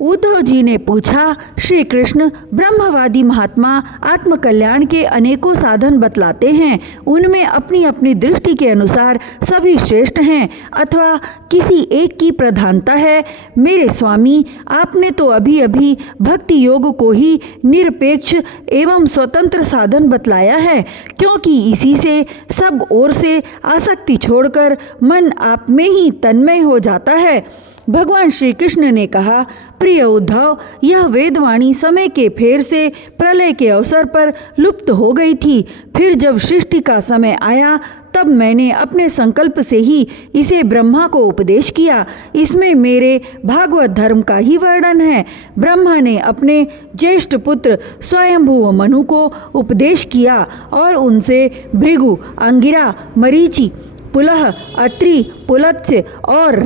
उद्धव जी ने पूछा, श्री कृष्ण, ब्रह्मवादी महात्मा आत्मकल्याण के अनेकों साधन बतलाते हैं। उनमें अपनी अपनी दृष्टि के अनुसार सभी श्रेष्ठ हैं अथवा किसी एक की प्रधानता है? मेरे स्वामी, आपने तो अभी अभी भक्ति योग को ही निरपेक्ष एवं स्वतंत्र साधन बतलाया है, क्योंकि इसी से सब ओर से आसक्ति छोड़कर मन आप में ही तन्मय हो जाता है। भगवान श्री कृष्ण ने कहा, प्रिय उद्धव, यह वेदवाणी समय के फेर से प्रलय के अवसर पर लुप्त हो गई थी। फिर जब सृष्टि का समय आया तब मैंने अपने संकल्प से ही इसे ब्रह्मा को उपदेश किया। इसमें मेरे भागवत धर्म का ही वर्णन है। ब्रह्मा ने अपने ज्येष्ठ पुत्र स्वयंभुव मनु को उपदेश किया और उनसे भृगु, अंगिरा, मरीचि, पुलह, अत्रि, पुलत्स्य और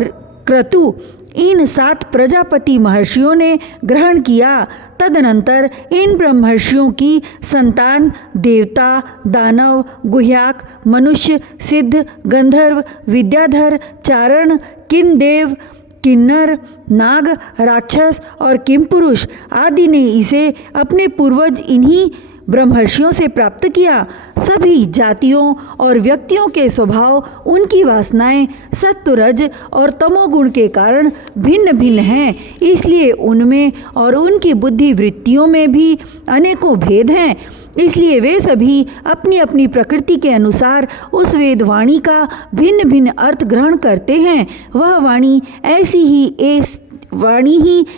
क्रतु इन 7 प्रजापति महर्षियों ने ग्रहण किया। तदनंतर इन ब्रह्मर्षियों की संतान देवता, दानव, गुह्याक, मनुष्य, सिद्ध, गंधर्व, विद्याधर, चारण, किन्देव, किन्नर, नाग, राक्षस और किमपुरुष आदि ने इसे अपने पूर्वज इन्हीं ब्रह्मर्षियों से प्राप्त किया। सभी जातियों और व्यक्तियों के स्वभाव, उनकी वासनाएं सत्वरज और तमोगुण के कारण भिन्न भिन्न हैं। इसलिए उनमें और उनकी बुद्धि वृत्तियों में भी अनेकों भेद हैं। इसलिए वे सभी अपनी अपनी प्रकृति के अनुसार उस वेदवाणी का भिन्न भिन्न अर्थ ग्रहण करते हैं। वह वाणी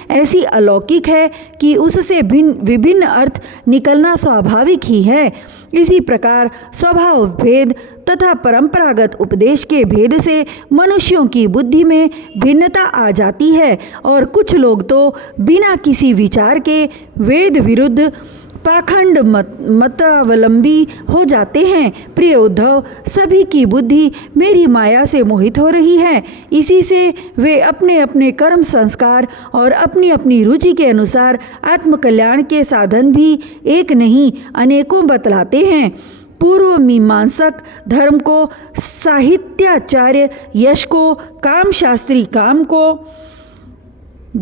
ऐसी अलौकिक है कि उससे विभिन्न अर्थ निकलना स्वाभाविक ही है। इसी प्रकार स्वभाव भेद तथा परंपरागत उपदेश के भेद से मनुष्यों की बुद्धि में भिन्नता आ जाती है और कुछ लोग तो बिना किसी विचार के वेद विरुद्ध पाखंड मतावलंबी हो जाते हैं। प्रिय उद्धव, सभी की बुद्धि मेरी माया से मोहित हो रही है। इसी से वे अपने अपने कर्म संस्कार और अपनी अपनी रुचि के अनुसार आत्मकल्याण के साधन भी एक नहीं अनेकों बतलाते हैं। पूर्व मीमांसक धर्म को, साहित्याचार्य यश को, काम शास्त्री काम को,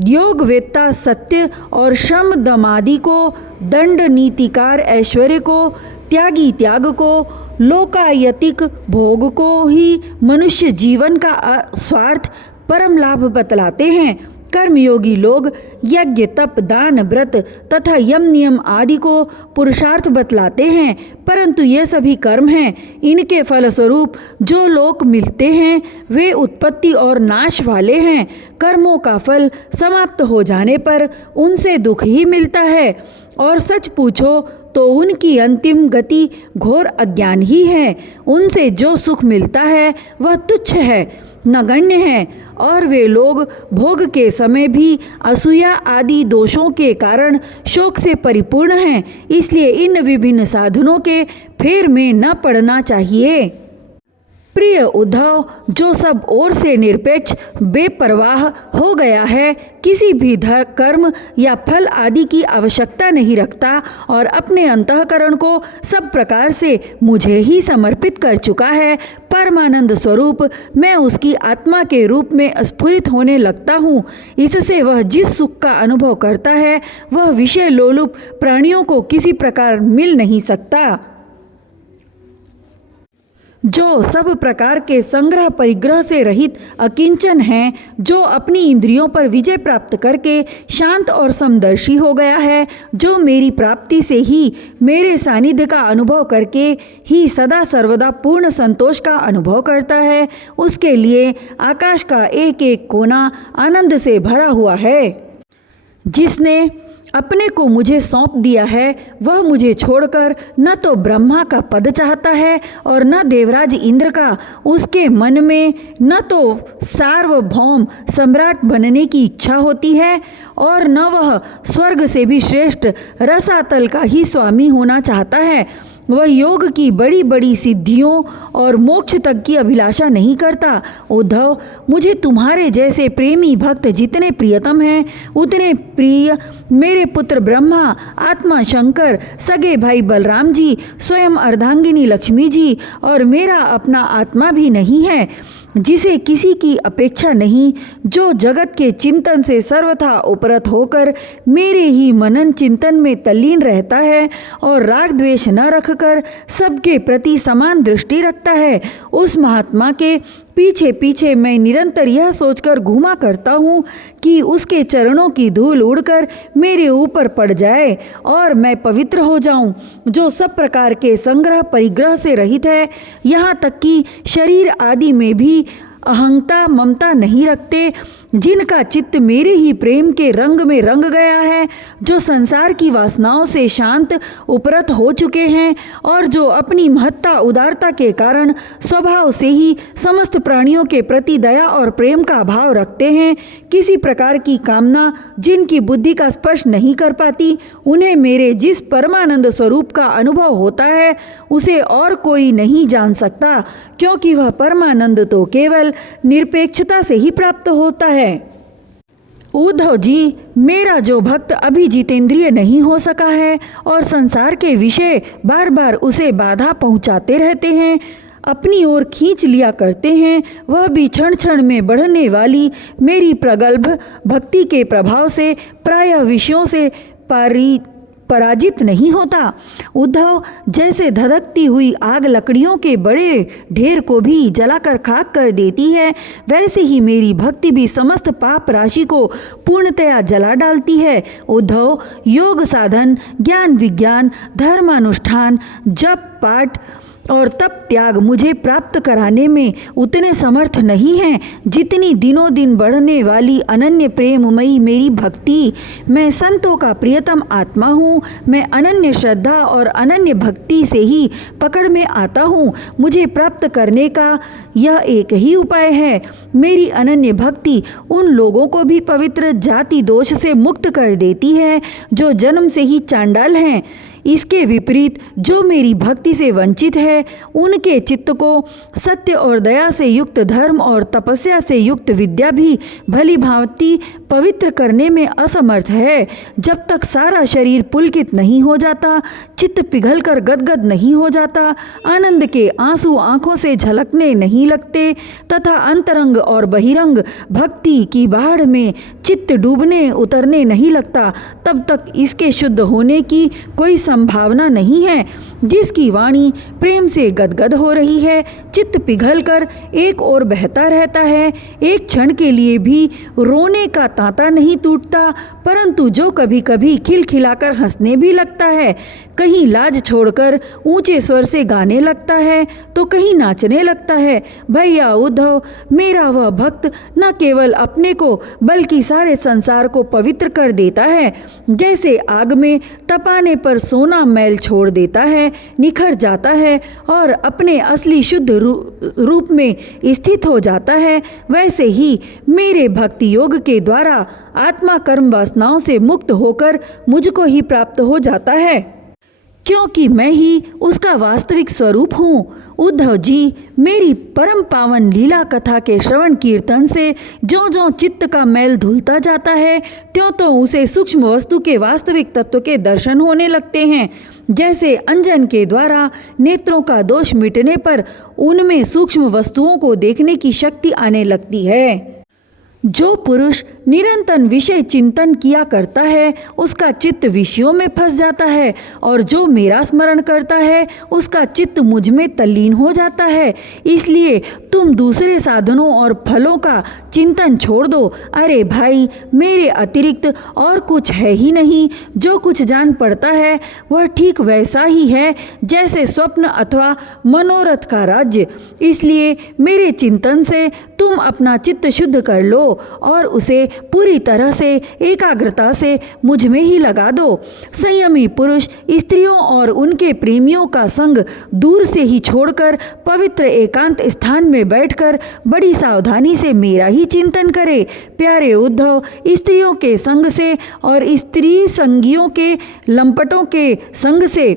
योगवेत्ता सत्य और शम दमादि को, दंड नीतिकार ऐश्वर्य को, त्यागी त्याग को, लोकायतिक भोग को ही मनुष्य जीवन का स्वार्थ परम लाभ बतलाते हैं। कर्मयोगी लोग यज्ञ, तप, दान, व्रत तथा यम नियम आदि को पुरुषार्थ बतलाते हैं, परंतु ये सभी कर्म हैं। इनके फलस्वरूप जो लोक मिलते हैं वे उत्पत्ति और नाश वाले हैं। कर्मों का फल समाप्त हो जाने पर उनसे दुख ही मिलता है और सच पूछो तो उनकी अंतिम गति घोर अज्ञान ही है। उनसे जो सुख मिलता है वह तुच्छ है, नगण्य है और वे लोग भोग के समय भी असूया आदि दोषों के कारण शोक से परिपूर्ण हैं। इसलिए इन विभिन्न साधनों के फेर में न पड़ना चाहिए। प्रिय उद्धव, जो सब ओर से निरपेक्ष बेपरवाह हो गया है, किसी भी कर्म या फल आदि की आवश्यकता नहीं रखता और अपने अंतःकरण को सब प्रकार से मुझे ही समर्पित कर चुका है, परमानंद स्वरूप मैं उसकी आत्मा के रूप में स्फुरित होने लगता हूँ। इससे वह जिस सुख का अनुभव करता है वह विषय लोलुप प्राणियों को किसी प्रकार मिल नहीं सकता। जो सब प्रकार के संग्रह परिग्रह से रहित अकिंचन हैं, जो अपनी इंद्रियों पर विजय प्राप्त करके शांत और समदर्शी हो गया है, जो मेरी प्राप्ति से ही, मेरे सानिध्य का अनुभव करके ही सदा सर्वदा पूर्ण संतोष का अनुभव करता है, उसके लिए आकाश का एक एक कोना आनंद से भरा हुआ है। जिसने अपने को मुझे सौंप दिया है वह मुझे छोड़कर न तो ब्रह्मा का पद चाहता है और न देवराज इंद्र का। उसके मन में न तो सार्वभौम सम्राट बनने की इच्छा होती है और न वह स्वर्ग से भी श्रेष्ठ रसातल का ही स्वामी होना चाहता है। वह योग की बड़ी बड़ी सिद्धियों और मोक्ष तक की अभिलाषा नहीं करता। उद्धव, मुझे तुम्हारे जैसे प्रेमी भक्त जितने प्रियतम हैं उतने प्रिय मेरे पुत्र ब्रह्मा, आत्मा शंकर, सगे भाई बलराम जी, स्वयं अर्धांगिनी लक्ष्मी जी और मेरा अपना आत्मा भी नहीं है। जिसे किसी की अपेक्षा नहीं, जो जगत के चिंतन से सर्वथा उपरत होकर मेरे ही मनन चिंतन में तल्लीन रहता है और राग द्वेष न रखकर सबके प्रति समान दृष्टि रखता है, उस महात्मा के पीछे पीछे मैं निरंतर यह सोचकर घूमा करता हूँ कि उसके चरणों की धूल उड़कर मेरे ऊपर पड़ जाए और मैं पवित्र हो जाऊँ, जो सब प्रकार के संग्रह परिग्रह से रहित है, यहाँ तक कि शरीर आदि में भी अहंता ममता नहीं रखते, जिनका चित्त मेरे ही प्रेम के रंग में रंग गया है, जो संसार की वासनाओं से शांत उपरत हो चुके हैं और जो अपनी महत्ता उदारता के कारण स्वभाव से ही समस्त प्राणियों के प्रति दया और प्रेम का भाव रखते हैं, किसी प्रकार की कामना जिनकी बुद्धि का स्पर्श नहीं कर पाती, उन्हें मेरे जिस परमानंद स्वरूप का अनुभव होता है उसे और कोई नहीं जान सकता, क्योंकि वह परमानंद तो केवल निरपेक्षता से ही प्राप्त होता है। उद्धव जी, मेरा जो भक्त अभी जितेंद्रिय नहीं हो सका है और संसार के विषय बार बार उसे बाधा पहुंचाते रहते हैं, अपनी ओर खींच लिया करते हैं, वह भी क्षण क्षण में बढ़ने वाली मेरी प्रगल्भ भक्ति के प्रभाव से प्रायः विषयों से पराजित नहीं होता। उद्धव, जैसे धधकती हुई आग लकड़ियों के बड़े ढेर को भी जलाकर खाक कर देती है, वैसे ही मेरी भक्ति भी समस्त पाप राशि को पूर्णतया जला डालती है। उद्धव, योग साधन, ज्ञान विज्ञान, धर्मानुष्ठान, जप पाठ और तप त्याग मुझे प्राप्त कराने में उतने समर्थ नहीं हैं जितनी दिनों दिन बढ़ने वाली अनन्य प्रेममयी मेरी भक्ति। मैं संतों का प्रियतम आत्मा हूँ, मैं अनन्य श्रद्धा और अनन्य भक्ति से ही पकड़ में आता हूँ। मुझे प्राप्त करने का यह एक ही उपाय है। मेरी अनन्य भक्ति उन लोगों को भी पवित्र जाति दोष से मुक्त कर देती है जो जन्म से ही चांडाल हैं। इसके विपरीत जो मेरी भक्ति से वंचित है, उनके चित्त को सत्य और दया से युक्त धर्म और तपस्या से युक्त विद्या भी भली भांति पवित्र करने में असमर्थ है। जब तक सारा शरीर पुलकित नहीं हो जाता, चित्त पिघलकर गदगद नहीं हो जाता, आनंद के आंसू आंखों से झलकने नहीं लगते तथा अंतरंग और बहिरंग भक्ति की बाढ़ में चित्त डूबने उतरने नहीं लगता, तब तक इसके शुद्ध होने की कोई संभावना नहीं है। जिसकी वाणी प्रेम से गदगद हो रही है, चित्त पिघलकर एक ओर बहता रहता है, एक क्षण के लिए भी रोने का तांता नहीं टूटता, परंतु जो कभी कभी खिलखिलाकर हंसने भी लगता है, कहीं लाज छोड़कर ऊंचे स्वर से गाने लगता है तो कहीं नाचने लगता है। भैया उद्धव, मेरा वह भक्त न केवल अपने को बल्कि सारे संसार को पवित्र कर देता है। जैसे आग में तपाने पर सोना मैल छोड़ देता है, निखर जाता है और अपने असली शुद्ध रूप में स्थित हो जाता है, वैसे ही मेरे भक्ति योग के द्वारा आत्मा कर्म वासनाओं से मुक्त होकर मुझको ही प्राप्त हो जाता है, क्योंकि मैं ही उसका वास्तविक स्वरूप हूँ। उद्धव जी, मेरी परम पावन लीला कथा के श्रवण कीर्तन से जो जो चित्त का मैल धुलता जाता है, त्यों तो उसे सूक्ष्म वस्तु के वास्तविक तत्व के दर्शन होने लगते हैं। जैसे अंजन के द्वारा नेत्रों का दोष मिटने पर उनमें सूक्ष्म वस्तुओं को देखने की शक्ति आने लगती है। जो पुरुष निरंतर विषय चिंतन किया करता है, उसका चित्त विषयों में फंस जाता है, और जो मेरा स्मरण करता है उसका चित्त मुझ में तल्लीन हो जाता है। इसलिए तुम दूसरे साधनों और फलों का चिंतन छोड़ दो। अरे भाई, मेरे अतिरिक्त और कुछ है ही नहीं। जो कुछ जान पड़ता है वह ठीक वैसा ही है जैसे स्वप्न अथवा मनोरथ का राज्य। इसलिए मेरे चिंतन से तुम अपना चित्त शुद्ध कर लो और उसे पूरी तरह से एकाग्रता से मुझ में ही लगा दो। संयमी पुरुष स्त्रियों और उनके प्रेमियों का संग दूर से ही छोड़कर पवित्र एकांत स्थान में बैठकर बड़ी सावधानी से मेरा ही चिंतन करे। प्यारे उद्धव, स्त्रियों के संग से और स्त्री संगियों के लंपटों के संग से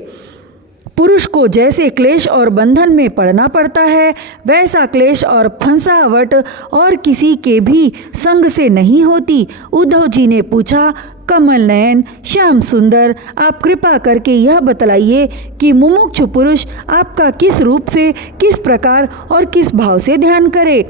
पुरुष को जैसे क्लेश और बंधन में पड़ना पड़ता है, वैसा क्लेश और फंसावट और किसी के भी संग से नहीं होती। उद्धव जी ने पूछा, कमल नयन श्याम सुंदर, आप कृपा करके यह बतलाइए कि मुमुक्षु पुरुष आपका किस रूप से, किस प्रकार और किस भाव से ध्यान करे।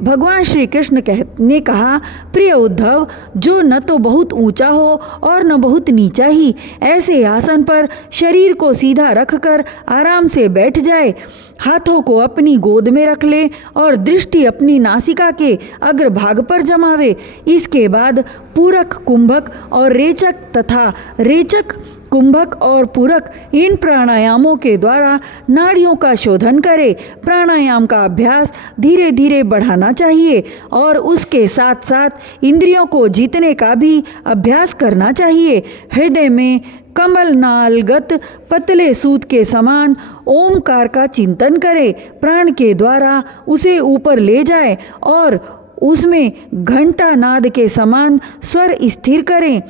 भगवान श्री कृष्ण ने कहा, प्रिय उद्धव, जो न तो बहुत ऊंचा हो और न बहुत नीचा ही, ऐसे आसन पर शरीर को सीधा रखकर आराम से बैठ जाए, हाथों को अपनी गोद में रख ले और दृष्टि अपनी नासिका के अग्रभाग पर जमावे। इसके बाद पूरक, कुंभक और रेचक तथा रेचक, कुंभक और पूरक, इन प्राणायामों के द्वारा नाड़ियों का शोधन करे। प्राणायाम का अभ्यास धीरे धीरे बढ़ाना चाहिए और उसके साथ साथ इंद्रियों को जीतने का भी अभ्यास करना चाहिए। हृदय में कमल नालगत पतले सूत के समान ओमकार का चिंतन करे। प्राण के द्वारा उसे ऊपर ले जाए और उसमें घंटा नाद के समान स्वर स्थिर करें,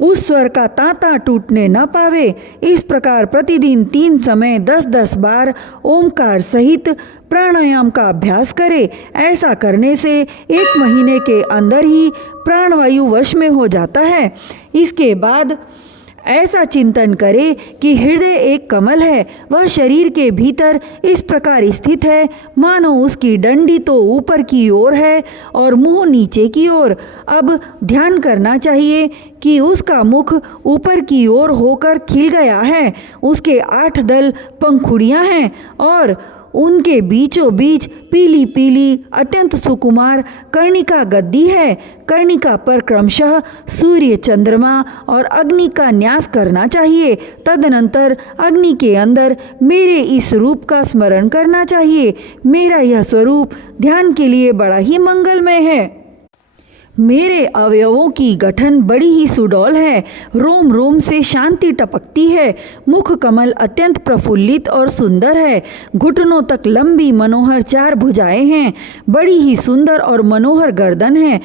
उस स्वर का तांता टूटने न पावे। इस प्रकार प्रतिदिन 3 समय 10-10 बार ओमकार सहित प्राणायाम का अभ्यास करें। ऐसा करने से 1 महीने के अंदर ही प्राणवायु वश में हो जाता है। इसके बाद ऐसा चिंतन करे कि हृदय एक कमल है, वह शरीर के भीतर इस प्रकार स्थित है मानो उसकी डंडी तो ऊपर की ओर है और मुंह नीचे की ओर। अब ध्यान करना चाहिए कि उसका मुख ऊपर की ओर होकर खिल गया है, उसके 8 दल पंखुड़ियां हैं और उनके बीचों बीच पीली पीली अत्यंत सुकुमार कर्णिका गद्दी है। कर्णिका पर क्रमशः सूर्य, चंद्रमा और अग्नि का न्यास करना चाहिए। तदनंतर अग्नि के अंदर मेरे इस रूप का स्मरण करना चाहिए। मेरा यह स्वरूप ध्यान के लिए बड़ा ही मंगलमय है। मेरे अवयवों की गठन बड़ी ही सुडौल है, रोम रोम से शांति टपकती है। मुख कमल अत्यंत प्रफुल्लित और सुंदर है। घुटनों तक लंबी मनोहर 4 भुजाएं हैं। बड़ी ही सुंदर और मनोहर गर्दन है।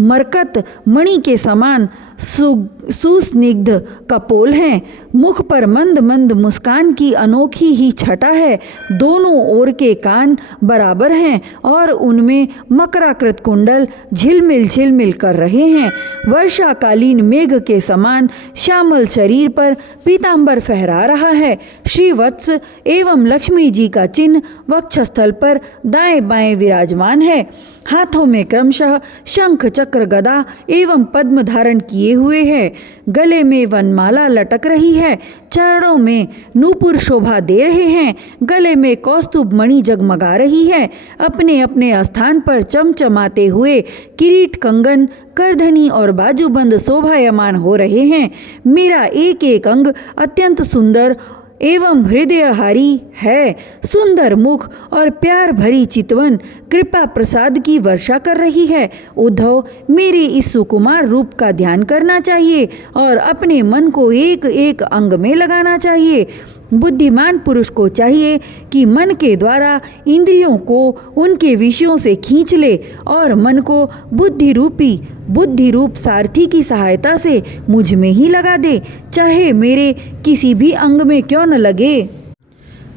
मरकत मणि के समान सुस्निग्ध कपोल हैं। मुख पर मंद मंद मुस्कान की अनोखी ही छटा है। दोनों ओर के कान बराबर हैं और उनमें मकराकृत कुंडल झिलमिल झिलमिल कर रहे हैं। वर्षाकालीन मेघ के समान श्यामल शरीर पर पीतांबर फहरा रहा है। श्रीवत्स एवं लक्ष्मी जी का चिन्ह वक्षस्थल पर दाएं बाएं विराजमान है। हाथों में क्रमशः शंख, चक्र, गदा एवं पद्म धारण किए हुए है। गले में वनमाला लटक रही है। चरणों में नूपुर शोभा दे रहे हैं। गले में कौस्तुभ मणि जगमगा रही है। अपने अपने स्थान पर चमचमाते हुए किरीट, कंगन, करधनी और बाजूबंद शोभायमान हो रहे हैं। मेरा एक एक अंग अत्यंत सुंदर एवं हृदयहारी है। सुंदर मुख और प्यार भरी चितवन कृपा प्रसाद की वर्षा कर रही है। उद्धव, मेरे इस सुकुमार रूप का ध्यान करना चाहिए और अपने मन को एक एक अंग में लगाना चाहिए। बुद्धिमान पुरुष को चाहिए कि मन के द्वारा इंद्रियों को उनके विषयों से खींच ले और मन को बुद्धि रूप सारथी की सहायता से मुझ में ही लगा दे, चाहे मेरे किसी भी अंग में क्यों न लगे।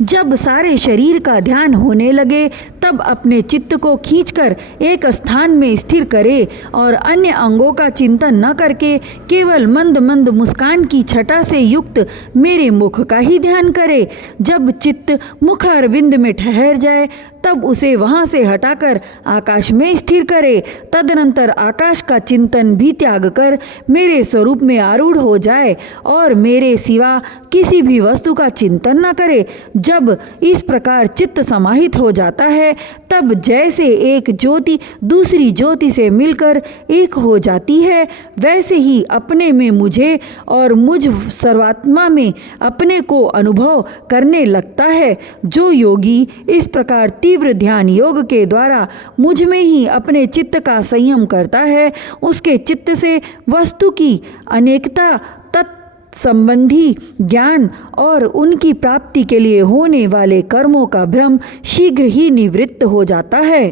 जब सारे शरीर का ध्यान होने लगे तब अपने चित्त को खींचकर एक स्थान में स्थिर करे और अन्य अंगों का चिंतन न करके केवल मंद मंद मुस्कान की छटा से युक्त मेरे मुख का ही ध्यान करे। जब चित्त मुख अरविंद में ठहर जाए तब उसे वहाँ से हटाकर आकाश में स्थिर करे। तदनंतर आकाश का चिंतन भी त्याग कर मेरे स्वरूप में आरूढ़ हो जाए और मेरे सिवा किसी भी वस्तु का चिंतन न करे। जब इस प्रकार चित्त समाहित हो जाता है तब जैसे एक ज्योति दूसरी ज्योति से मिलकर एक हो जाती है, वैसे ही अपने में मुझे और मुझ सर्वात्मा में अपने को अनुभव करने लगता है। जो योगी इस प्रकार तीव्र ध्यान योग के द्वारा मुझ में ही अपने चित्त का संयम करता है, उसके चित्त से वस्तु की अनेकता, संबंधी ज्ञान और उनकी प्राप्ति के लिए होने वाले कर्मों का भ्रम शीघ्र ही निवृत्त हो जाता है।